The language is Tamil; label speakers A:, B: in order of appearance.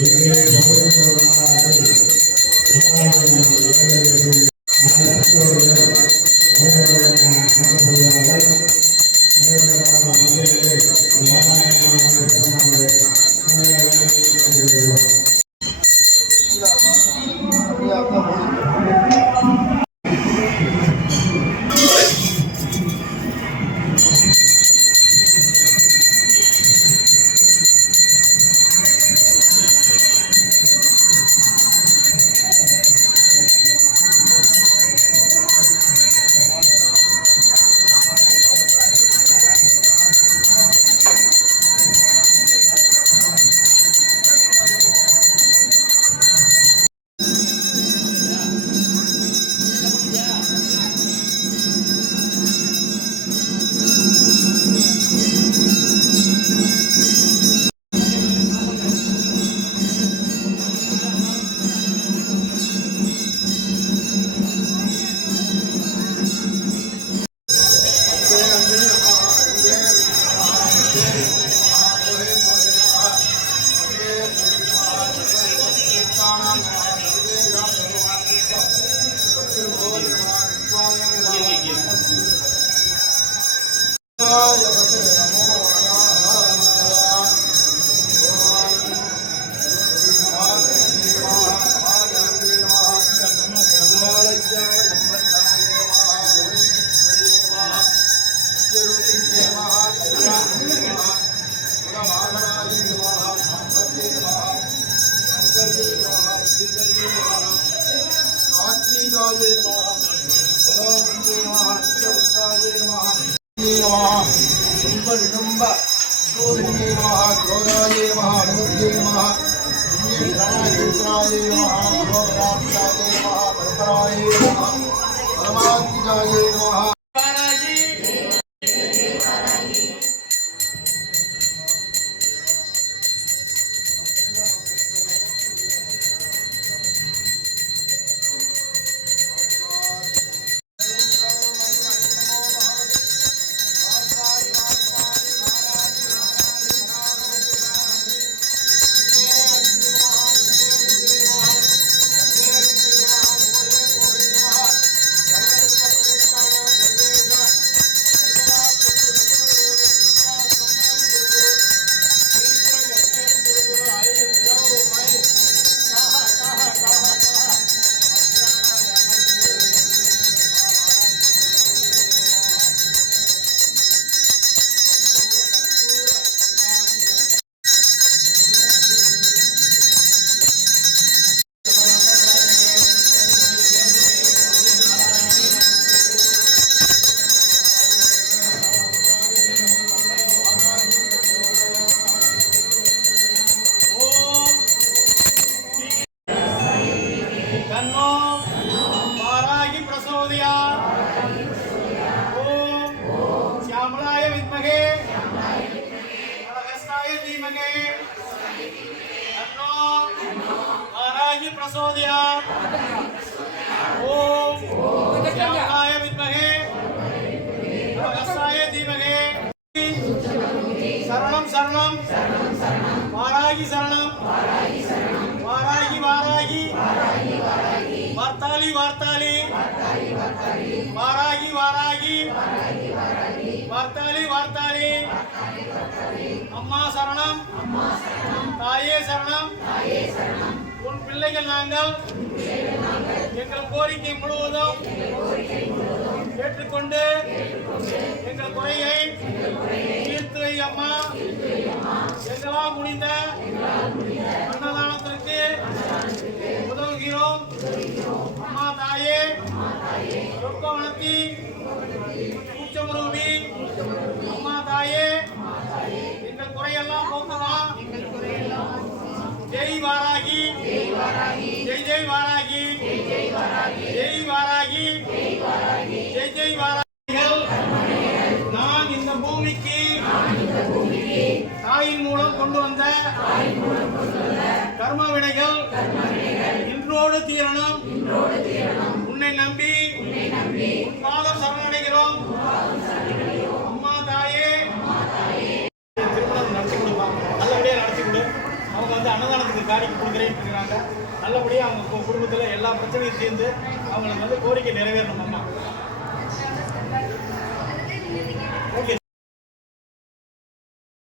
A: శ్రీ
B: Ai, eu vou ऋणम्ब क्रोधिन्ये नमः क्रोधाय नमः अनुबुद्ध्ये नमः। पुण्यक्षणाय नमः शिवपदार्थाय नमः, परम्पराय नमः। परमान्तिकाय नमः।
C: तन्नो वाराहि प्रचोदया ॐ श्यामलाय विद्महे हरहस्ताय धीमहे तन्नो वाराहि प्रचोदया ॐ श्यामलाय विद्महे हरहस्ताय धीमहे शरणं शरणं वाराहि शरणं वाराहि वाराहि வார்த்தாளி வார்த்தாளி வாராகி வாராகி. வார்த்தாளி வார்த்தாளி அம்மா சரணம். தாயே சரணம். உன் பிள்ளைகள் நாங்கள். எங்கள் கோரிக்கை முழுவதும் ஏற்றுக்கொண்டு எங்கள் குறையை தீர்த்து அம்மா எங்களால் முடிந்த அண்ணா உதவுகிறோம் அம்மா தாயே சொர்க்கவனத்தி கூச்சமுருவி அம்மா தாயே எங்கள் குறையெல்லாம் போக்குமா? ஜெய் வாராகி ஜெய் ஜெய் வாராகி ஜெய் வாராகி ஜெய் ஜெய் வாராகி தாயின் மூலம் கொண்டு வந்த கர்ம வினைகள் இன்றோடு தீரணும். உன்னை நம்பி உன் சரணடைகிறோம். அம்மா தாயே. திருமணம் நடத்தி கொடுப்பாங்க நல்லபடியாக நடத்தி கொடு. அவங்க வந்து அன்னதானத்துக்கு காரிக்கு கொடுக்குறேன்னு இருக்கிறாங்க. நல்லபடியாக அவங்க குடும்பத்தில் எல்லா பிரச்சனையும் தீர்ந்து அவங்களுக்கு வந்து கோரிக்கை நிறைவேறணும் அம்மா.